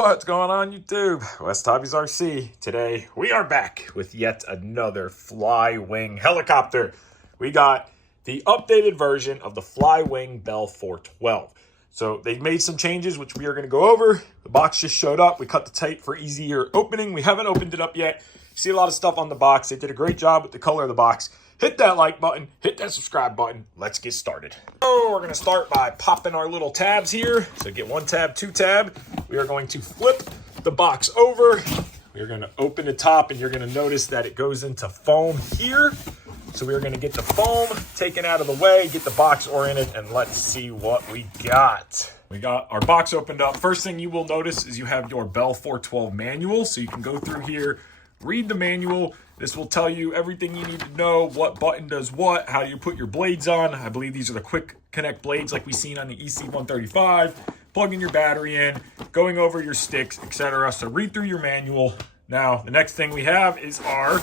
What's going on YouTube? WestHobbiesRC. Today we are back with yet another FlyWing helicopter. We got the updated version of the FlyWing Bell 412. So they've made some changes which we are going to go over. The box just showed up. We cut the tape for easier opening. We haven't opened it up yet. You see a lot of stuff on the box. They did a great job with the color of the box. Hit that like button, hit that subscribe button. Let's get started. So we're gonna start by popping our little tabs here. So get one tab, two tab. We are going to flip the box over. We're gonna open the top and you're gonna notice that it goes into foam here. So we're gonna get the foam taken out of the way, get the box oriented, and let's see what we got. We got our box opened up. First thing you will notice is you have your Bell 412 manual. So you can go through here, read the manual. This will tell you everything you need to know, what button does what, how you put your blades on. I believe these are the quick connect blades like we've seen on the EC135. Plugging your battery in, going over your sticks, etc. So read through your manual. Now, the next thing we have is our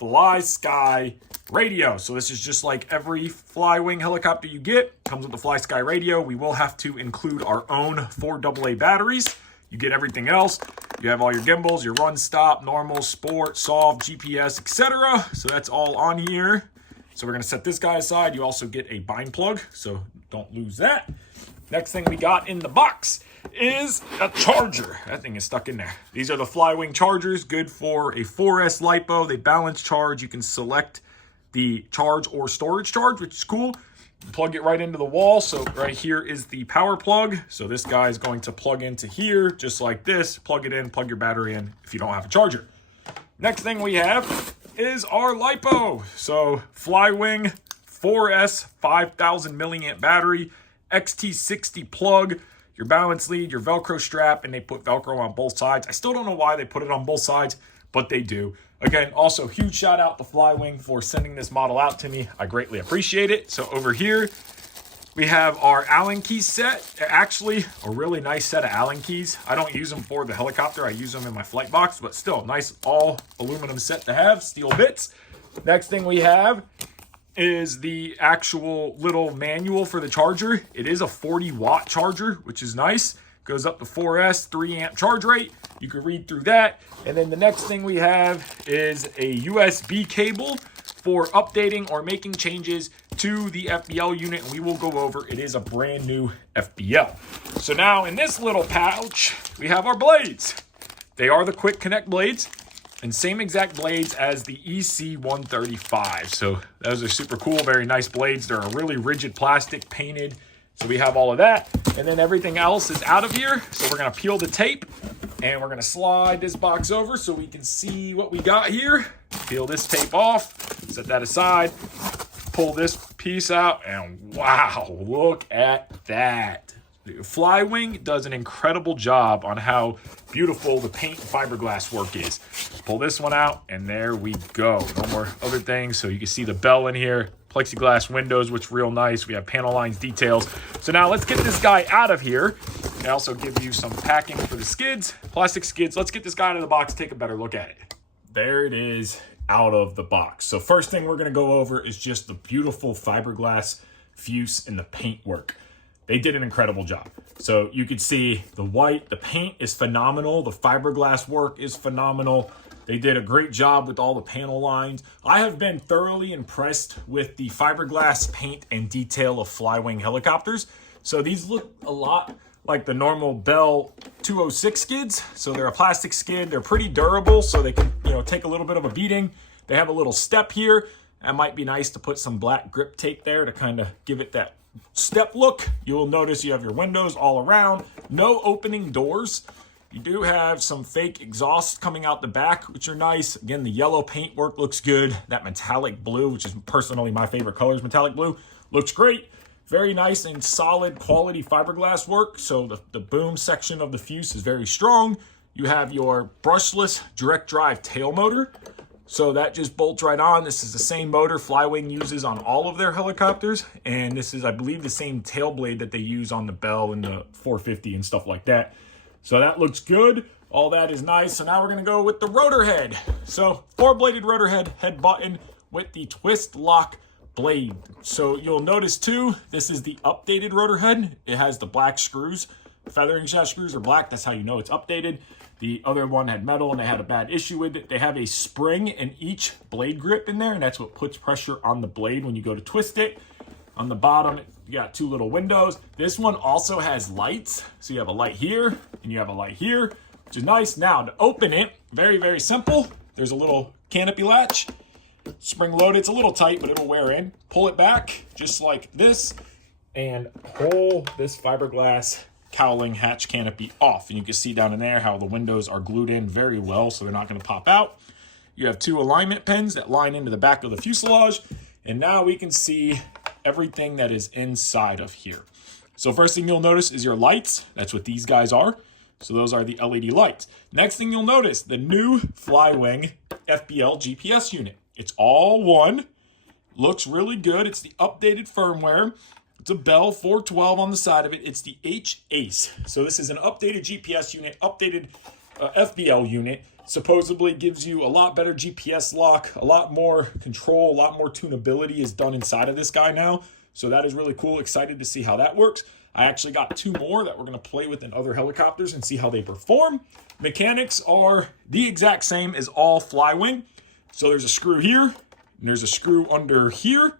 FlySky radio. So this is just like every FlyWing helicopter you get. Comes with the FlySky radio. We will have to include our own 4 AA batteries. You get everything else. You have all your gimbals, your run, stop, normal, sport, solve, GPS, etc. So that's all on here. So we're gonna set this guy aside. You also get a bind plug, so don't lose that. Next thing we got in the box is a charger. That thing is stuck in there. These are the FlyWing chargers, good for a 4S LiPo. They balance charge. You can select the charge or storage charge, which is cool. Plug it right into the wall. So right here is the power plug. So this guy is going to plug into here just like this. Plug it in, plug your battery in if you don't have a charger. Next thing we have is our LiPo. So FlyWing 4S 5000 milliamp battery, XT60 plug, your balance lead, your Velcro strap, and they put Velcro on both sides. I still don't know why they put it on both sides, but they do. Again, also huge shout out to FlyWing for sending this model out to me. I greatly appreciate it. So over here, we have our Allen key set. Actually, a really nice set of Allen keys. I don't use them for the helicopter. I use them in my flight box, but still nice all aluminum set to have, steel bits. Next thing we have is the actual little manual for the charger. It is a 40-watt charger, which is nice. Goes up to 4S, 3-amp charge rate. You can read through that. And then the next thing we have is a USB cable for updating or making changes to the FBL unit. And we will go over, it is a brand new FBL. So now in this little pouch, we have our blades. They are the quick connect blades and same exact blades as the EC135. So those are super cool, very nice blades. They're a really rigid plastic painted. So we have all of that, and then everything else is out of here. So we're gonna peel the tape, and we're gonna slide this box over so we can see what we got here. Peel this tape off, set that aside, pull this piece out, and wow, look at that. FlyWing does an incredible job on how beautiful the paint and fiberglass work is. Pull this one out, and there we go. No more other things. So you can see the bell in here, plexiglass windows, which real nice. We have panel lines, details. So now let's get this guy out of here. I also give you some packing for the skids, plastic skids. Let's get this guy out of the box, take a better look at it. There it is out of the box. So first thing we're gonna go over is just the beautiful fiberglass fuse and the paint work. They did an incredible job. So you can see the white, the paint is phenomenal. The fiberglass work is phenomenal. They did a great job with all the panel lines. I have been thoroughly impressed with the fiberglass paint and detail of FlyWing helicopters. So these look a lot like the normal Bell 206 skids. So they're a plastic skid. They're pretty durable, so they can, take a little bit of a beating. They have a little step here. That might be nice to put some black grip tape there to kind of give it that step look. You will notice you have your windows all around, no opening doors. You do have some fake exhaust coming out the back, which are nice. Again, the yellow paint work looks good. That metallic blue, which is personally my favorite color, is metallic blue, looks great. Very nice and solid quality fiberglass work. So the boom section of the fuse is very strong. You have your brushless direct drive tail motor. So that just bolts right on. This is the same motor FlyWing uses on all of their helicopters. And this is, I believe, the same tail blade that they use on the Bell and the 450 and stuff like that. So that looks good. All that is nice. So now we're gonna go with the rotor head. So 4-bladed rotor head button with the twist lock blade. So you'll notice too, this is the updated rotor head. It has the black screws feathering shaft screws are black. That's how you know it's updated. The other one had metal and they had a bad issue with it. They have a spring in each blade grip in there, and that's what puts pressure on the blade when you go to twist it. On the bottom, you got 2 little windows. This one also has lights. So you have a light here and you have a light here, which is nice. Now to open it, very, very simple. There's a little canopy latch, spring loaded. It's a little tight, but it'll wear in. Pull it back just like this and pull this fiberglass cowling hatch canopy off. And you can see down in there how the windows are glued in very well, so they're not going to pop out. You have 2 alignment pins that line into the back of the fuselage. And now we can see everything that is inside of here. So first thing you'll notice is your lights. That's what these guys are. So those are the LED lights. Next thing you'll notice, the new FlyWing FBL GPS unit. It's all one. Looks really good. It's the updated firmware. It's a Bell 412 on the side of it. It's the H-Ace. So this is an updated GPS unit, updated FBL unit. Supposedly gives you a lot better GPS lock, a lot more control, a lot more tunability is done inside of this guy now. So that is really cool. Excited to see how that works. I actually got 2 more that we're going to play with in other helicopters and see how they perform. Mechanics are the exact same as all FlyWing. So there's a screw here, and there's a screw under here.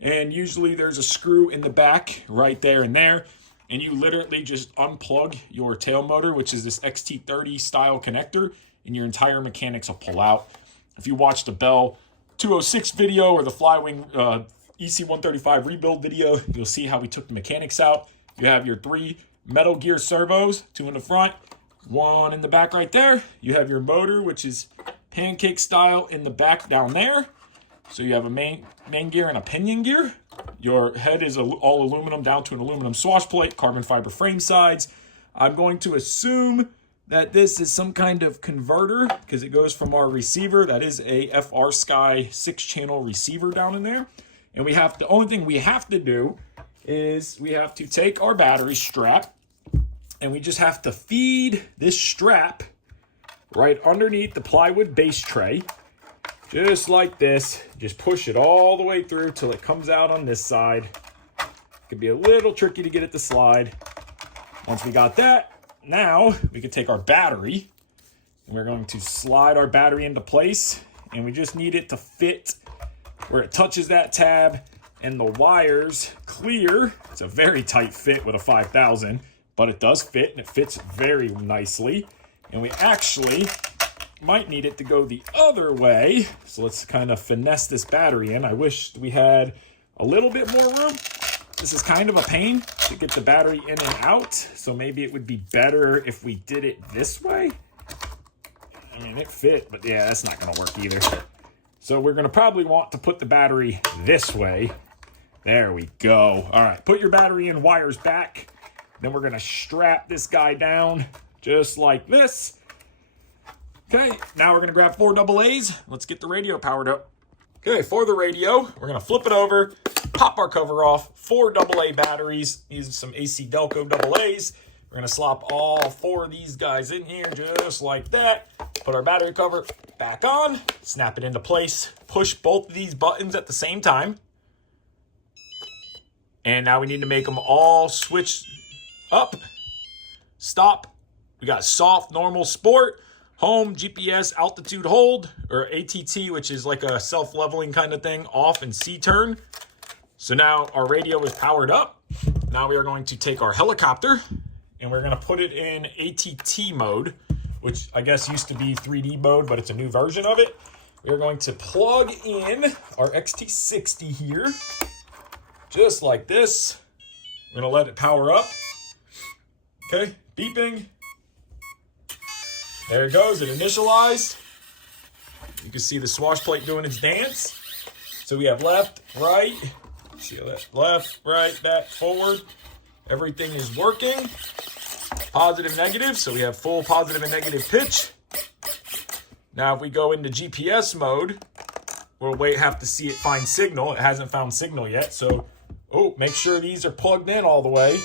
And usually there's a screw in the back right there and there. And you literally just unplug your tail motor, which is this XT30 style connector, and your entire mechanics will pull out. If you watch the Bell 206 video or the FlyWing EC135 rebuild video, you'll see how we took the mechanics out. You have your 3 metal gear servos, 2 in the front, 1 in the back right there. You have your motor, which is pancake style in the back down there. So you have a main gear and a pinion gear. Your head is all aluminum down to an aluminum swash plate, carbon fiber frame sides. I'm going to assume that this is some kind of converter because it goes from our receiver. That is a FR Sky 6-channel receiver down in there. And the only thing we have to do is we have to take our battery strap and we just have to feed this strap right underneath the plywood base tray. Just like this. Just push it all the way through till it comes out on this side. It could be a little tricky to get it to slide. Once we got that, now we can take our battery and we're going to slide our battery into place, and we just need it to fit where it touches that tab and the wires clear. It's a very tight fit with a 5000, but it does fit and it fits very nicely. And we actually might need it to go the other way. So let's kind of finesse this battery in. I wish we had a little bit more room. This is kind of a pain to get the battery in and out. So maybe it would be better if we did it this way. I mean, it fit, but yeah, that's not going to work either. So we're going to probably want to put the battery this way. There we go. All right, put your battery in, wires back. Then we're going to strap this guy down just like this. Okay, now we're going to grab 4 AA's. Let's get the radio powered up. Okay, for the radio, we're going to flip it over, pop our cover off, 4 AA batteries. These are some AC Delco AA's. We're going to slop all 4 of these guys in here just like that. Put our battery cover back on, snap it into place, push both of these buttons at the same time. And now we need to make them all switch up, stop. We got soft, normal, sport, home, GPS, altitude hold, or ATT, which is like a self-leveling kind of thing, off, and C-turn. So now our radio is powered up. Now we are going to take our helicopter and we're going to put it in ATT mode, which I guess used to be 3D mode, but it's a new version of it. We are going to plug in our XT60 here, just like this. We're going to let it power up. Okay, beeping. There it goes, it initialized. You can see the swash plate doing its dance. So we have left, right, see that? Left, right, back, forward. Everything is working. Positive, negative, so we have full positive and negative pitch. Now if we go into GPS mode, we'll have to see it find signal. It hasn't found signal yet, so make sure these are plugged in all the way.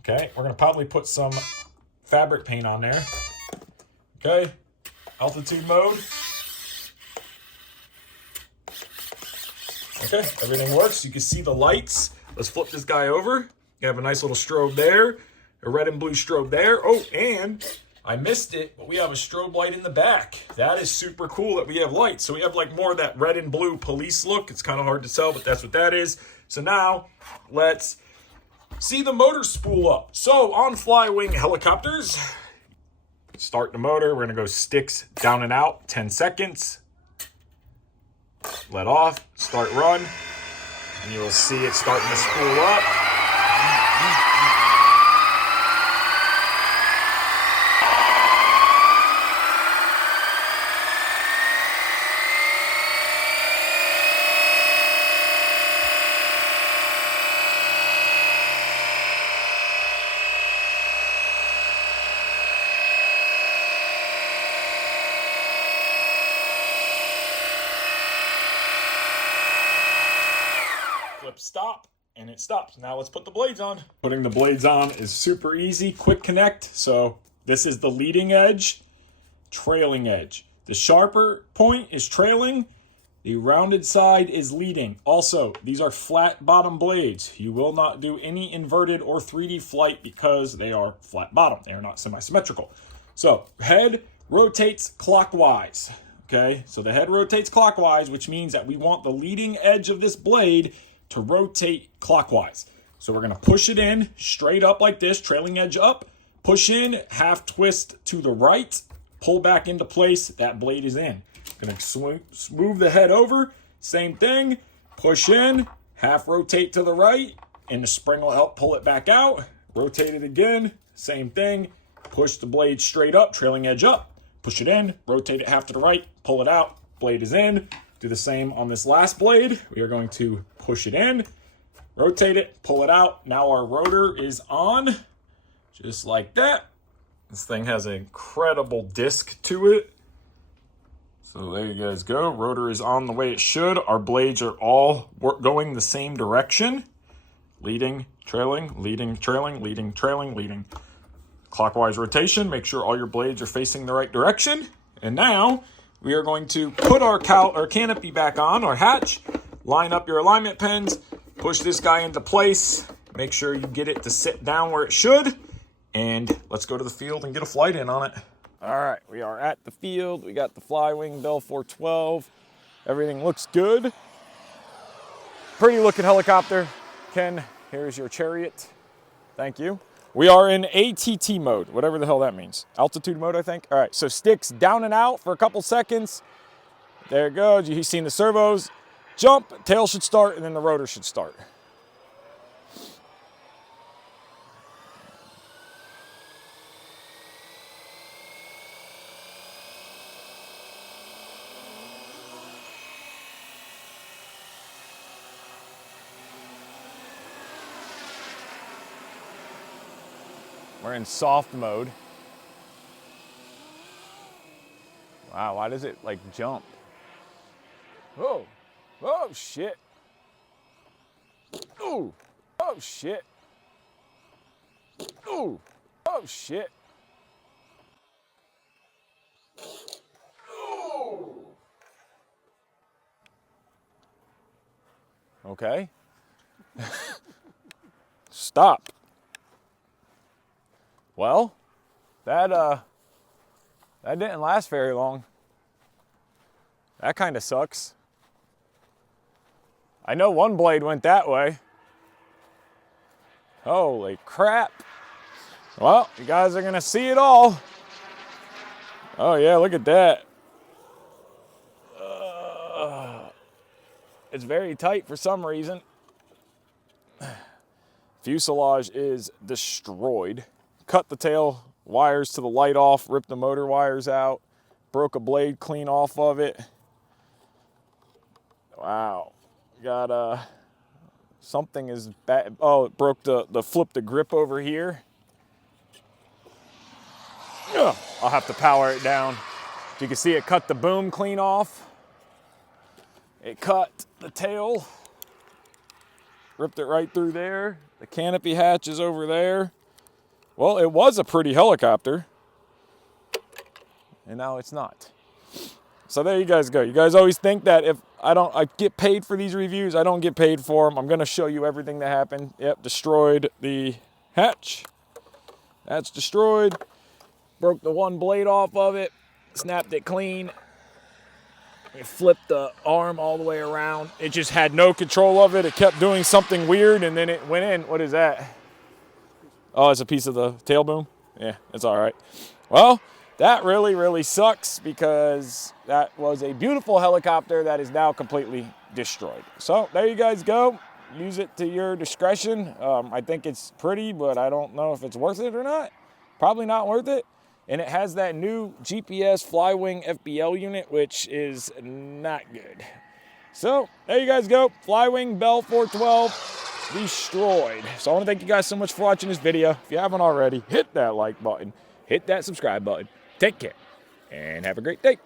Okay, we're gonna probably put some fabric paint on there. Okay, altitude mode. Okay, everything works. You can see the lights. Let's flip this guy over. You have a nice little strobe there. a red and blue strobe there. Oh, and I missed it, but we have a strobe light in the back. That is super cool that we have lights. So we have like more of that red and blue police look. It's kind of hard to tell, but that's what that is. So now let's see the motor spool up. So on FlyWing helicopters, start the motor. We're gonna go sticks down and out, 10 seconds. Let off, start run. And you will see it starting to spool up. Flip stop, and it stops. Now let's put the blades on. Putting the blades on is super easy, quick connect. So this is the leading edge, trailing edge. The sharper point is trailing, the rounded side is leading. Also, these are flat bottom blades. You will not do any inverted or 3D flight because they are flat bottom. They are not semi-symmetrical. So head rotates clockwise. Okay, so the head rotates clockwise, which means that we want the leading edge of this blade to rotate clockwise. So we're gonna push it in straight up like this, trailing edge up, push in, half twist to the right, pull back into place, that blade is in. Gonna smooth the head over, same thing, push in, half rotate to the right, and the spring will help pull it back out. Rotate it again, same thing, push the blade straight up, trailing edge up, push it in, rotate it half to the right, pull it out, blade is in. Do the same on this last blade. We are going to push it in, rotate it, pull it out. Now our rotor is on, just like that. This thing has an incredible disc to it. So there you guys go. Rotor is on the way it should. Our blades are all going the same direction. Leading, trailing, leading, trailing, leading, trailing, leading. Clockwise rotation. Make sure all your blades are facing the right direction. And now we are going to put our canopy back on, our hatch, line up your alignment pins, push this guy into place, make sure you get it to sit down where it should, and let's go to the field and get a flight in on it. All right, we are at the field. We got the FlyWing Bell 412. Everything looks good. Pretty looking helicopter. Ken, here's your chariot. Thank you. We are in ATT mode, whatever the hell that means. Altitude mode, I think. All right, so sticks down and out for a couple seconds. There it goes. You've seen the servos. Jump, tail should start, and then the rotor should start. We're in soft mode. Wow, why does it like jump? Whoa, oh shit. Ooh, oh shit. Ooh, oh shit. Ooh. Okay. Stop. Well, that didn't last very long. That kind of sucks. I know one blade went that way. Holy crap. Well, you guys are gonna see it all. Oh yeah, look at that. It's very tight for some reason. Fuselage is destroyed. Cut the tail wires to the light off, ripped the motor wires out, broke a blade clean off of it. Wow. Got something is bad. Oh, it broke the flip the grip over here. Ugh. I'll have to power it down. You can see it cut the boom clean off. It cut the tail. Ripped it right through there. The canopy hatch is over there. Well, it was a pretty helicopter, and now it's not. So there you guys go. You guys always think that if I get paid for these reviews, I don't get paid for them. I'm gonna show you everything that happened. Yep, destroyed the hatch. That's destroyed. Broke the one blade off of it. Snapped it clean. It flipped the arm all the way around. It just had no control of it. It kept doing something weird, and then it went in. What is that? Oh, it's a piece of the tail boom? Yeah, it's all right. Well, that really, really sucks because that was a beautiful helicopter that is now completely destroyed. So there you guys go. Use it to your discretion. I think it's pretty, but I don't know if it's worth it or not. Probably not worth it. And it has that new GPS FlyWing FBL unit, which is not good. So there you guys go. FlyWing Bell 412 destroyed. So I want to thank you guys so much for watching this video. If you haven't already, hit that like button. Hit that subscribe button. Take care and have a great day.